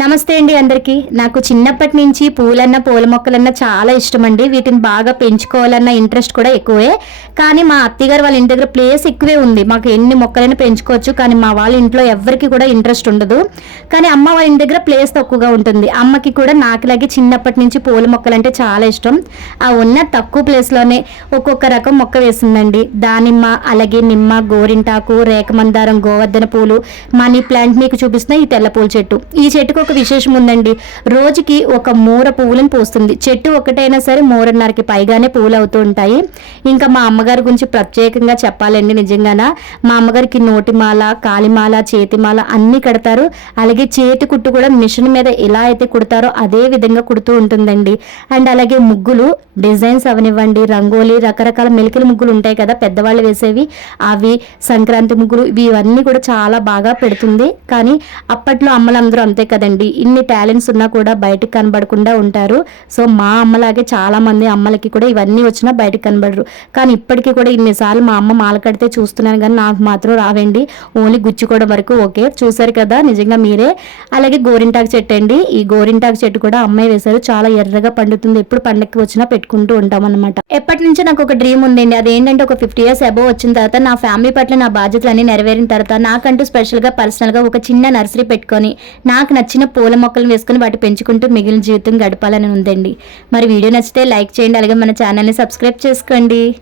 నమస్తే అండి అందరికీ. నాకు చిన్నప్పటి నుంచి పూలన్న పూల మొక్కలన్న చాలా ఇష్టం అండి. వీటిని బాగా పెంచుకోవాలన్న ఇంట్రెస్ట్ కూడా ఎక్కువే. కానీ మా అత్తగారు వాళ్ళ ఇంటి దగ్గర ప్లేస్ ఎక్కువే ఉంది. మాకు ఎన్ని మొక్కలైనా పెంచుకోవచ్చు. కానీ మా వాళ్ళ ఇంట్లో ఎవరికి కూడా ఇంట్రెస్ట్ ఉండదు. కానీ అమ్మ వాళ్ళ ఇంటి దగ్గర ప్లేస్ తక్కువగా ఉంటుంది. అమ్మకి కూడా నాకులాగే చిన్నప్పటి నుంచి పూల మొక్కలంటే చాలా ఇష్టం. ఆ ఉన్న తక్కువ ప్లేస్లోనే ఒక్కొక్క రకం మొక్క వేసిందండి. దానిమ్మ, అలాగే నిమ్మ, గోరింటాకు, రేఖమందారం, గోవర్ధన పూలు, మనీ ప్లాంట్, మీకు చూపిస్తున్న ఈ తెల్ల పూల చెట్టు. ఈ చెట్టుకు ఒక విశేషం ఉందండి. రోజుకి ఒక మూర పువ్వులను పోస్తుంది. చెట్టు ఒకటైనా సరే 3.5కి పైగానే పువ్వులు అవుతూ ఉంటాయి. ఇంకా మా అమ్మగారి గురించి ప్రత్యేకంగా చెప్పాలండి. నిజంగానా మా అమ్మగారికి నోటిమాల, కాలిమాల, చేతిమాల అన్ని కడతారు. అలాగే చేతి కుట్టు కూడా మిషన్ మీద ఎలా అయితే కుడతారో అదే విధంగా కుడుతూ ఉంటుందండి. అండ్ అలాగే ముగ్గులు డిజైన్స్ అవనివ్వండి, రంగోలీ, రకరకాల మెలికల ముగ్గులు ఉంటాయి కదా పెద్దవాళ్ళు వేసేవి, అవి సంక్రాంతి ముగ్గులు, ఇవన్నీ కూడా చాలా బాగా పెడుతుంది. కానీ అప్పట్లో అమ్మలందరూ అంతే కదండి, ఇన్ని టాలెంట్స్ ఉన్నా కూడా బయటకు కనబడకుండా ఉంటారు. సో మా అమ్మలాగే చాలా మంది అమ్మలకి కూడా ఇవన్నీ వచ్చినా బయటకు కనబడరు. కానీ ఇప్పటికీ కూడా ఇన్నిసార్లు మా అమ్మ మాల కడితే చూస్తున్నాను, కానీ నాకు మాత్రం రావండి. ఓన్లీ గుచ్చుకోవడం వరకు ఓకే. చూసారు కదా నిజంగా మీరే. అలాగే గోరింటాకు చెట్టు అండి. ఈ గోరింటాకు చెట్టు కూడా అమ్మాయి వేశారు. చాలా ఎర్రగా పండుతుంది. ఎప్పుడు పండక్కి వచ్చినా పెట్టుకుంటూ ఉంటాం అనమాట. ఎప్పటి నుంచో నాకు ఒక డ్రీమ్ ఉందండి. అదేంటంటే ఒక 50 years అబోవ్ వచ్చిన తర్వాత నా ఫ్యామిలీ పట్ల నా బాధ్యతలన్నీ నెరవేరిన తర్వాత నాకంటూ స్పెషల్గా పర్సనల్గా ఒక చిన్న నర్సరీ పెట్టుకొని నాకు నచ్చిన పూల మొక్కలు వేసుకుని వాటి పెంచుకుంటూ మిగిలిన జీవితం గడపాలని ఉందండి. మరి వీడియో నచ్చితే లైక్ చేయండి. అలాగే మన ఛానల్ని సబ్స్క్రైబ్ చేసుకోండి.